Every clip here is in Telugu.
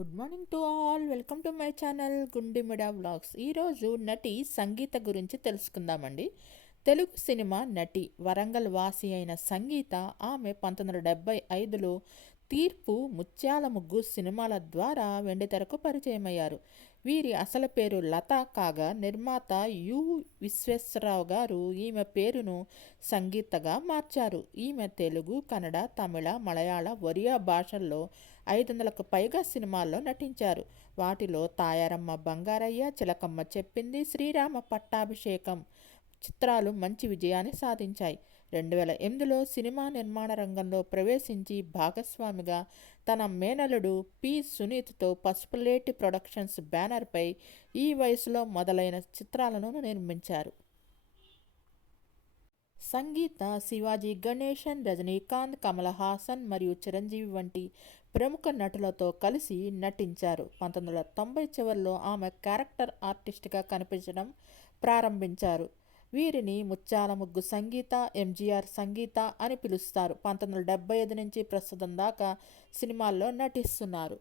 Good morning to all. Welcome to my channel గుండిమిడా vlogs. ఈరోజు నటి సంగీత గురించి తెలుసుకుందామండి. తెలుగు సినిమా నటి వరంగల్ వాసి అయిన సంగీత ఆమె పంతొమ్మిది వందల డెబ్బై ఐదులో తీర్పు ముత్యాల ముగ్గు సినిమాల ద్వారా వెండితెరకు పరిచయమయ్యారు. వీరి అసలు పేరు లత కాగా నిర్మాత యు విశ్వేశ్వరరావు గారు ఈమె పేరును సంగీతగా మార్చారు. ఈమె తెలుగు కన్నడ తమిళ మలయాళ ఒరియా భాషల్లో ఐదు వందలకు పైగా సినిమాల్లో నటించారు. వాటిలో తాయారమ్మ బంగారయ్య చిలకమ్మ చెప్పింది శ్రీరామ పట్టాభిషేకం చిత్రాలు మంచి విజయాన్ని సాధించాయి. రెండు వేల ఎనిమిదిలో సినిమా నిర్మాణ రంగంలో ప్రవేశించి భాగస్వామిగా తన మేనలుడు పి. సునీత్తో పసుపులేటి ప్రొడక్షన్స్ బ్యానర్పై ఈ వయసులో మొదలైన చిత్రాలను నిర్మించారు. సంగీత శివాజీ గణేశన్ రజనీకాంత్ కమల హాసన్ మరియు చిరంజీవి వంటి ప్రముఖ నటులతో కలిసి నటించారు. పంతొమ్మిది వందల తొంభై చివరిలో ఆమె క్యారెక్టర్ ఆర్టిస్ట్గా కనిపించడం ప్రారంభించారు. వీరిని ముత్యాల ముగ్గు సంగీత ఎంజీఆర్ సంగీత అని పిలుస్తారు. పంతొమ్మిది వందల డెబ్బై ఐదు నుంచి ప్రస్తుతం దాకా సినిమాల్లో నటిస్తున్నారు.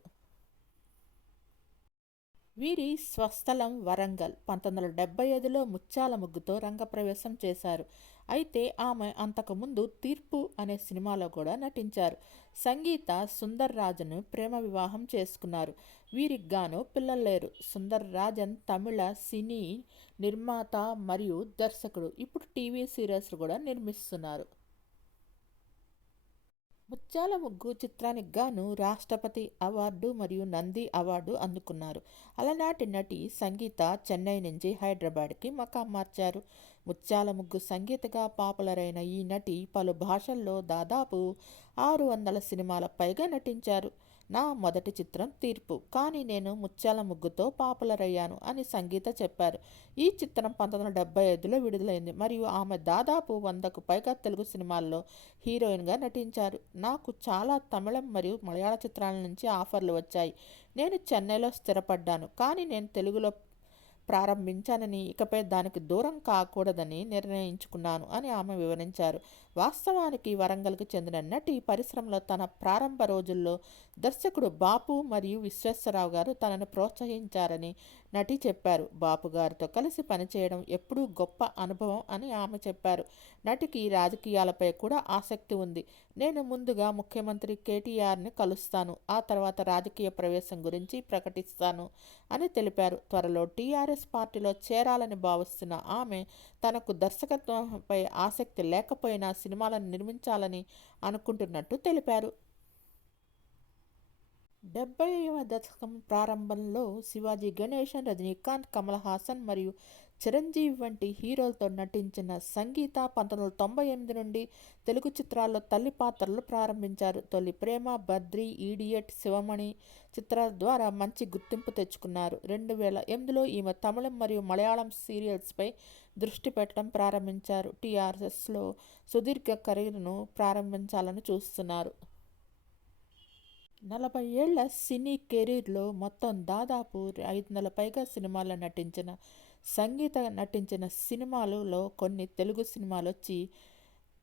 వీరి స్వస్థలం వరంగల్. పంతొమ్మిది వందల డెబ్బై ఐదులో ముత్యాల ముగ్గుతో రంగప్రవేశం చేశారు. అయితే ఆమె అంతకుముందు తీర్పు అనే సినిమాలో కూడా నటించారు. సంగీత సుందర్ రాజను ప్రేమ వివాహం చేసుకున్నారు. వీరికి గాను పిల్లలు లేరు. సుందర్ రాజన్ తమిళ సినీ నిర్మాత మరియు దర్శకుడు. ఇప్పుడు టీవీ సీరియల్స్ కూడా నిర్మిస్తున్నారు. ముత్యాల ముగ్గు చిత్రానికి గాను రాష్ట్రపతి అవార్డు మరియు నంది అవార్డు అందుకున్నారు. అలనాటి నటి సంగీత చెన్నై నుంచి హైదరాబాద్కి మకాం మార్చారు. ముత్యాల ముగ్గు సంగీతగా పాపులర్ అయిన ఈ నటి పలు భాషల్లో దాదాపు ఆరు వందల సినిమాల పైగా నటించారు. నా మొదటి చిత్రం తీర్పు. కానీ నేను ముత్యాల ముగ్గుతో పాపులర్ అయ్యాను అని సంగీత చెప్పారు. ఈ చిత్రం పంతొమ్మిది వందల డెబ్బై ఐదులో విడుదలైంది. మరియు ఆమె దాదాపు వందకు పైగా తెలుగు సినిమాల్లో హీరోయిన్గా నటించారు. నాకు చాలా తమిళం మరియు మలయాళ చిత్రాల నుంచి ఆఫర్లు వచ్చాయి. నేను చెన్నైలో స్థిరపడ్డాను. కానీ నేను తెలుగులో ప్రారంభించానని ఇకపై దానికి దూరం కాకూడదని నిర్ణయించుకున్నాను అని ఆమె వివరించారు. వాస్తవానికి వరంగల్కి చెందిన నటి పరిశ్రమలో తన ప్రారంభ రోజుల్లో దర్శకుడు బాపు మరియు విశ్వేశ్వరరావు గారు తనను ప్రోత్సహించారని నటి చెప్పారు. బాపుగారితో కలిసి పనిచేయడం ఎప్పుడూ గొప్ప అనుభవం అని ఆమె చెప్పారు. నటికి రాజకీయాలపై కూడా ఆసక్తి ఉంది. నేను ముందుగా ముఖ్యమంత్రి కేటీఆర్ని కలుస్తాను. ఆ తర్వాత రాజకీయ ప్రవేశం గురించి ప్రకటిస్తాను అని తెలిపారు. త్వరలో టీఆర్ఎస్ పార్టీలో చేరాలని భావిస్తున్న ఆమె తనకు దర్శకత్వంపై ఆసక్తి లేకపోయినా సినిమాలను నిర్మించాలని అనుకుంటున్నట్టు తెలిపారు. డెబ్బైవ దశకం ప్రారంభంలో శివాజీ గణేశన్ రజనీకాంత్ కమల్ హాసన్ మరియు చిరంజీవి వంటి హీరోలతో నటించిన సంగీత పంతొమ్మిది వందల తొంభై ఎనిమిది నుండి తెలుగు చిత్రాల్లో తల్లి పాత్రలు ప్రారంభించారు. తొలి ప్రేమ బద్రి ఈడియట్ శివమణి చిత్రాల ద్వారా మంచి గుర్తింపు తెచ్చుకున్నారు. రెండు వేల ఎనిమిదిలో ఈమె తమిళం మరియు మలయాళం సీరియల్స్పై దృష్టి పెట్టడం ప్రారంభించారు. టీఆర్ఎస్లో సుదీర్ఘ కెరీర్ను ప్రారంభించాలని చూస్తున్నారు. నలభై ఏళ్ళ సినీ కెరీర్లో మొత్తం దాదాపు ఐదు వందల పైగా సినిమాల్లో నటించిన సంగీత నటించిన సినిమాలలో కొన్ని తెలుగు సినిమాలు వచ్చి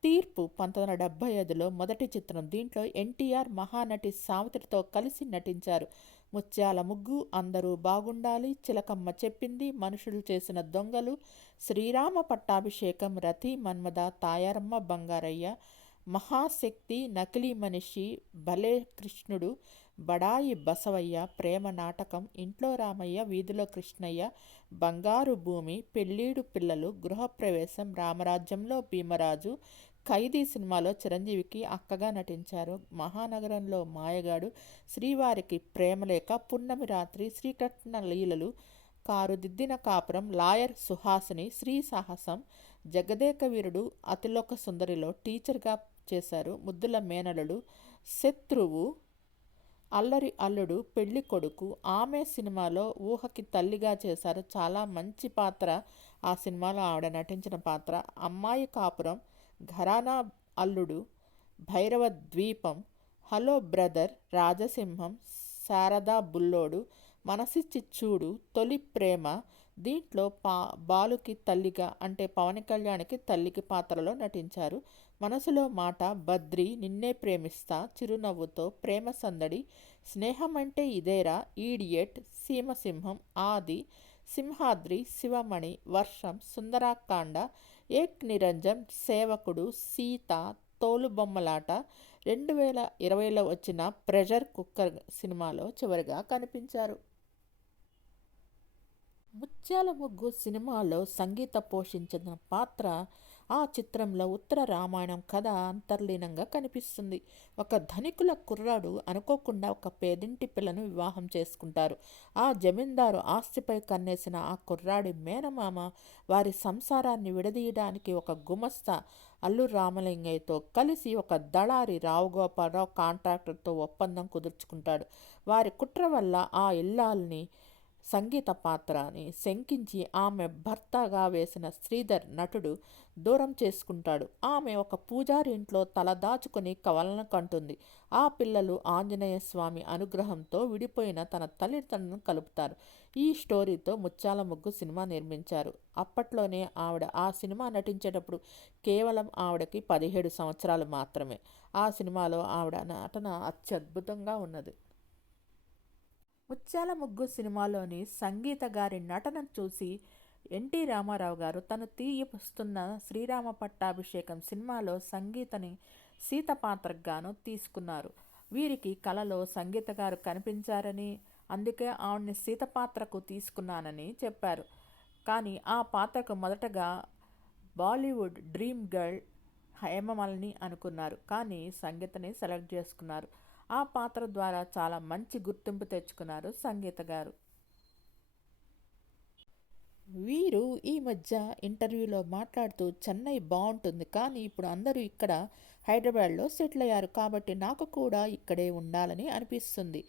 తీర్పు పంతొమ్మిది వందల డెబ్బై ఐదులో మొదటి చిత్రం దీంట్లో ఎన్టీఆర్ మహానటి సావిత్రితో కలిసి నటించారు. ముత్యాల ముగ్గు అందరూ బాగుండాలి చిలకమ్మ చెప్పింది మనుషులు చేసిన దొంగలు శ్రీరామ పట్టాభిషేకం రతి మన్మద తాయారమ్మ బంగారయ్య మహాశక్తి నకిలీ మనిషి భలే కృష్ణుడు. బడాయి బసవయ్య ప్రేమ నాటకం. ఇంట్లో రామయ్య వీధిలో కృష్ణయ్య బంగారు భూమి పెళ్ళీడు పిల్లలు గృహప్రవేశం రామరాజ్యంలో భీమరాజు ఖైదీ సినిమాలో చిరంజీవికి అక్కగా నటించారు. మహానగరంలో మాయగాడు. శ్రీవారికి ప్రేమలేఖ పున్నమి రాత్రి శ్రీకృష్ణ లీలలు. కారుదిద్దిన కాపురం లాయర్ సుహాసిని శ్రీ సాహసం. జగదేక వీరుడు అతిలోక సుందరిలో టీచర్గా చేశారు. ముద్దుల మేనలుడు శత్రువు అల్లరి అల్లుడు పెళ్ళి కొడుకు. ఆమె సినిమాలో ఊహకి తల్లిగా చేశారు. చాలా మంచి పాత్ర ఆ సినిమాలో. ఆవిడ నటించిన పాత్ర అమ్మాయి కాపురం ఘరానా అల్లుడు భైరవ ద్వీపం హలో బ్రదర్ రాజసింహం శారదా బుల్లోడు మనసిచ్చి చూడు తొలి ప్రేమ దీంట్లో పా బాలుకి తల్లిగా అంటే పవన్ కళ్యాణ్కి తల్లికి పాత్రలో నటించారు. మనసులో మాట బద్రి నిన్నే ప్రేమిస్తా చిరునవ్వుతో ప్రేమ సందడి స్నేహం అంటే ఇదేరా ఈడియట్ సీమసింహం ఆది సింహాద్రి శివమణి వర్షం సుందరాకాండ ఏక్ నిరంజన్ సేవకుడు సీత తోలుబొమ్మలాట రెండు వేల ఇరవైలో వచ్చిన ప్రెషర్ కుక్కర్ సినిమాలో చివరిగా కనిపించారు. ముత్యాల ముగ్గు సినిమాలో సంగీత పోషించిన పాత్ర ఆ చిత్రంలో ఉత్తర రామాయణం కథ అంతర్లీనంగా కనిపిస్తుంది. ఒక ధనికుల కుర్రాడు అనుకోకుండా ఒక పేదింటి పిల్లను వివాహం చేసుకుంటారు. ఆ జమీందారు ఆస్తిపై కన్నేసిన ఆ కుర్రాడి మేనమామ వారి సంసారాన్ని విడదీయడానికి ఒక గుమస్తా అల్లు రామలింగయ్యతో కలిసి ఒక దళారి రావుగోపాలరావు కాంట్రాక్టర్తో ఒప్పందం కుదుర్చుకుంటాడు. వారి కుట్ర వల్ల ఆ ఇల్లాల్ని సంగీత పాత్రని శంకించి ఆమె భర్తగా వేసిన శ్రీధర్ నటుడు దూరం చేసుకుంటాడు. ఆమె ఒక పూజారి ఇంట్లో తలదాచుకుని కవలన కంటుంది. ఆ పిల్లలు ఆంజనేయ స్వామి అనుగ్రహంతో విడిపోయిన తన తల్లిదండ్రులను కలుపుతారు. ఈ స్టోరీతో ముచ్చాల ముగ్గు సినిమా నిర్మించారు. అప్పట్లోనే ఆవిడ ఆ సినిమా నటించేటప్పుడు కేవలం ఆవిడకి పదిహేడు సంవత్సరాలు మాత్రమే. ఆ సినిమాలో ఆవిడ నటన అత్యద్భుతంగా ఉన్నది. ముత్యాల ముగ్గు సినిమాలోని సంగీత గారి నటన చూసి ఎన్టీ రామారావు గారు తను తీయపుస్తున్న శ్రీరామ పట్టాభిషేకం సినిమాలో సంగీతని సీత పాత్రగాను తీసుకున్నారు. వీరికి కళలో సంగీత గారు కనిపించారని అందుకే ఆవిడ్ని సీత పాత్రకు తీసుకున్నానని చెప్పారు. కానీ ఆ పాత్రకు మొదటగా బాలీవుడ్ డ్రీమ్ గర్ల్ హేమమల్ని అనుకున్నారు. కానీ సంగీతని సెలెక్ట్ చేసుకున్నారు. ఆ పాత్ర ద్వారా చాలా మంచి గుర్తింపు తెచ్చుకున్నారు సంగీత గారు. వీరు ఈ మధ్య ఇంటర్వ్యూలో మాట్లాడుతూ చెన్నై బాగుంటుంది కానీ ఇప్పుడు అందరూ ఇక్కడ హైదరాబాద్లో సెటిల్ అయ్యారు కాబట్టి నాకు కూడా ఇక్కడే ఉండాలని అనిపిస్తుంది.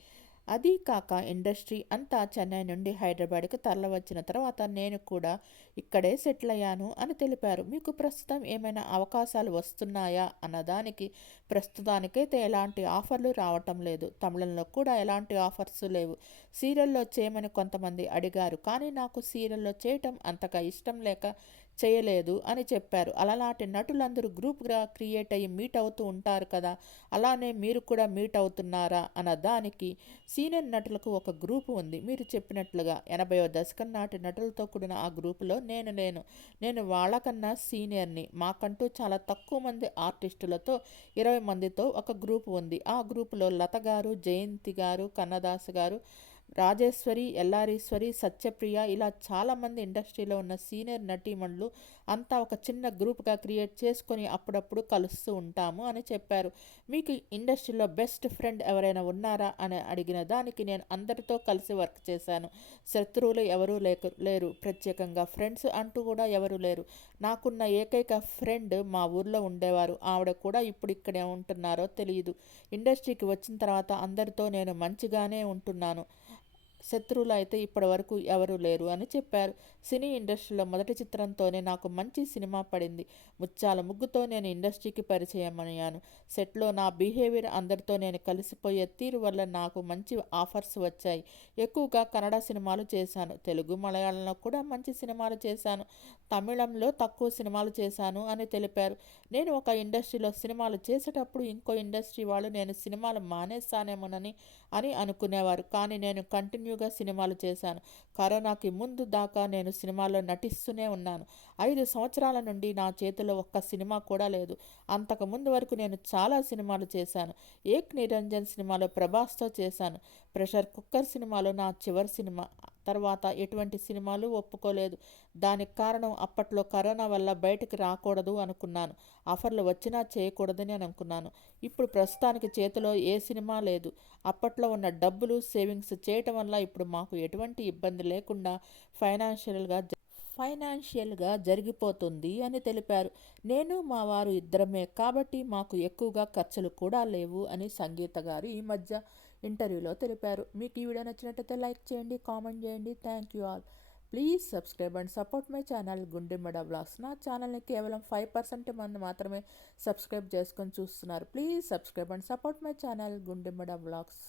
అదీ కాక ఇండస్ట్రీ అంతా చెన్నై నుండి హైదరాబాద్కి తరలివచ్చిన తర్వాత నేను కూడా ఇక్కడే సెటిల్ అయ్యాను అని తెలిపారు. మీకు ప్రస్తుతం ఏమైనా అవకాశాలు వస్తున్నాయా అన్నదానికి ప్రస్తుతానికైతే ఎలాంటి ఆఫర్లు రావటం లేదు. తమిళంలో కూడా ఎలాంటి ఆఫర్స్ లేవు. సీరియల్లో చేయమని కొంతమంది అడిగారు. కానీ నాకు సీరియల్లో చేయటం అంతగా ఇష్టం లేక చేయలేదు అని చెప్పారు. అలాంటి నటులందరూ గ్రూప్గా క్రియేట్ అయ్యి మీట్ అవుతూ ఉంటారు కదా అలానే మీరు కూడా మీట్ అవుతున్నారా అన్న దానికి సీనియర్ నటులకు ఒక గ్రూపు ఉంది. మీరు చెప్పినట్లుగా ఎనభైవ దశకం నాటి నటులతో కూడిన ఆ గ్రూపులో నేను లేను. నేను వాళ్ళకన్నా సీనియర్ని. మాకంటూ చాలా తక్కువ మంది ఆర్టిస్టులతో ఇరవై మందితో ఒక గ్రూపు ఉంది. ఆ గ్రూపులో లత గారు జయంతి గారు కన్నదాస్ గారు రాజేశ్వరి ఎల్లారీశ్వరి సత్యప్రియ ఇలా చాలామంది ఇండస్ట్రీలో ఉన్న సీనియర్ నటీమణులు అంతా ఒక చిన్న గ్రూప్గా క్రియేట్ చేసుకొని అప్పుడప్పుడు కలుస్తూ ఉంటాము అని చెప్పారు. మీకు ఇండస్ట్రీలో బెస్ట్ ఫ్రెండ్ ఎవరైనా ఉన్నారా అని అడిగిన దానికి నేను అందరితో కలిసి వర్క్ చేశాను. శత్రువులు ఎవరూ లేక లేరు. ప్రత్యేకంగా ఫ్రెండ్స్ అంటూ కూడా ఎవరు లేరు. నాకున్న ఏకైక ఫ్రెండ్ మా ఊర్లో ఉండేవారు. ఆవిడ కూడా ఇప్పుడు ఇక్కడే ఉంటున్నారో తెలియదు ఇండస్ట్రీకి వచ్చిన తర్వాత అందరితో నేను మంచిగానే ఉంటున్నాను. శత్రువులు అయితే ఇప్పటి వరకు ఎవరూ లేరు అని చెప్పారు. సినీ ఇండస్ట్రీలో మొదటి చిత్రంతోనే నాకు మంచి సినిమా పడింది. ముచ్చాల ముగ్గుతో నేను ఇండస్ట్రీకి పరిచయం అయ్యాను. సెట్లో నా బిహేవియర్ అందరితో నేను కలిసిపోయే తీరు వల్ల నాకు మంచి ఆఫర్స్ వచ్చాయి. ఎక్కువగా కన్నడ సినిమాలు చేశాను. తెలుగు మలయాళంలో కూడా మంచి సినిమాలు చేశాను. తమిళంలో తక్కువ సినిమాలు చేశాను అని తెలిపారు. నేను ఒక ఇండస్ట్రీలో సినిమాలు చేసేటప్పుడు ఇంకో ఇండస్ట్రీ వాళ్ళు నేను సినిమాలు మానేస్తానేమోనని అని అనుకునేవారు. కానీ నేను కంటిన్యూ కంటిన్యూగా సినిమాలు చేశాను. కరోనాకి ముందు దాకా నేను సినిమాలో నటిస్తూనే ఉన్నాను. ఐదు సంవత్సరాల నుండి నా చేతిలో ఒక్క సినిమా కూడా లేదు. అంతకు ముందు వరకు నేను చాలా సినిమాలు చేశాను. ఏక్ నిరంజన్ సినిమాలో ప్రభాస్తో చేశాను. ప్రెషర్ కుక్కర్ సినిమాలో నా చివరి సినిమా తర్వాత ఎటువంటి సినిమాలు ఒప్పుకోలేదు. దానికి కారణం అప్పట్లో కరోనా వల్ల బయటికి రాకూడదు అనుకున్నాను. ఆఫర్లు వచ్చినా చేయకూడదని అనుకున్నాను. ఇప్పుడు ప్రస్తుతానికి చేతిలో ఏ సినిమా లేదు. అప్పట్లో ఉన్న డబ్బులు సేవింగ్స్ చేయటం వల్ల ఇప్పుడు మాకు ఎటువంటి ఇబ్బంది లేకుండా ఫైనాన్షియల్గా ఫైనాన్షియల్గా జరిగిపోతుంది అని తెలిపారు. నేను మా వారు ఇద్దరమే కాబట్టి మాకు ఎక్కువగా ఖర్చులు కూడా లేవు అని సంగీత గారు ఈ మధ్య ఇంటర్వ్యూలో తెలిపారు. మీకు ఈ వీడియో నచ్చినట్లయితే లైక్ చేయండి కామెంట్ చేయండి. Thank you all. Please subscribe and support my channel గుండెమ్మడ blogs. నా ఛానల్ని కేవలం ఫైవ్ పర్సెంట్ మంది మాత్రమే సబ్స్క్రైబ్ చేసుకొని చూస్తున్నారు. Please subscribe and support my channel గుండెమ్మడ blogs.